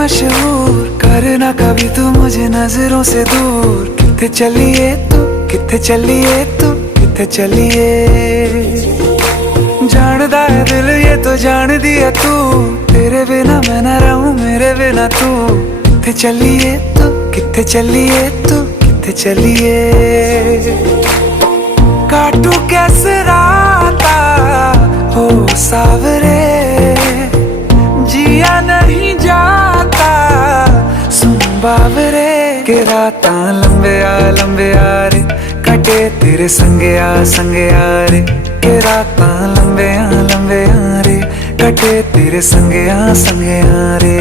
मशहूर, करना कभी तू मुझे नजरों से दूर। किथे चलिए तू, किथे चलिए तू, किथे चलिए। जानदा है दिल ये तो जान दिया तू, तेरे बिना मैं ना रहूं मेरे बिना तू। किथे चलिए तू, किथे चलिए तू, किथे चलिए। काटू कैसे राता हो सावरे, जिया नहीं जाता सुन बावरे। के राता लंबे आ रे, कटे तेरे संगे आ रे। के राता लंबे आ रे, कटे तेरे संगे आ रे।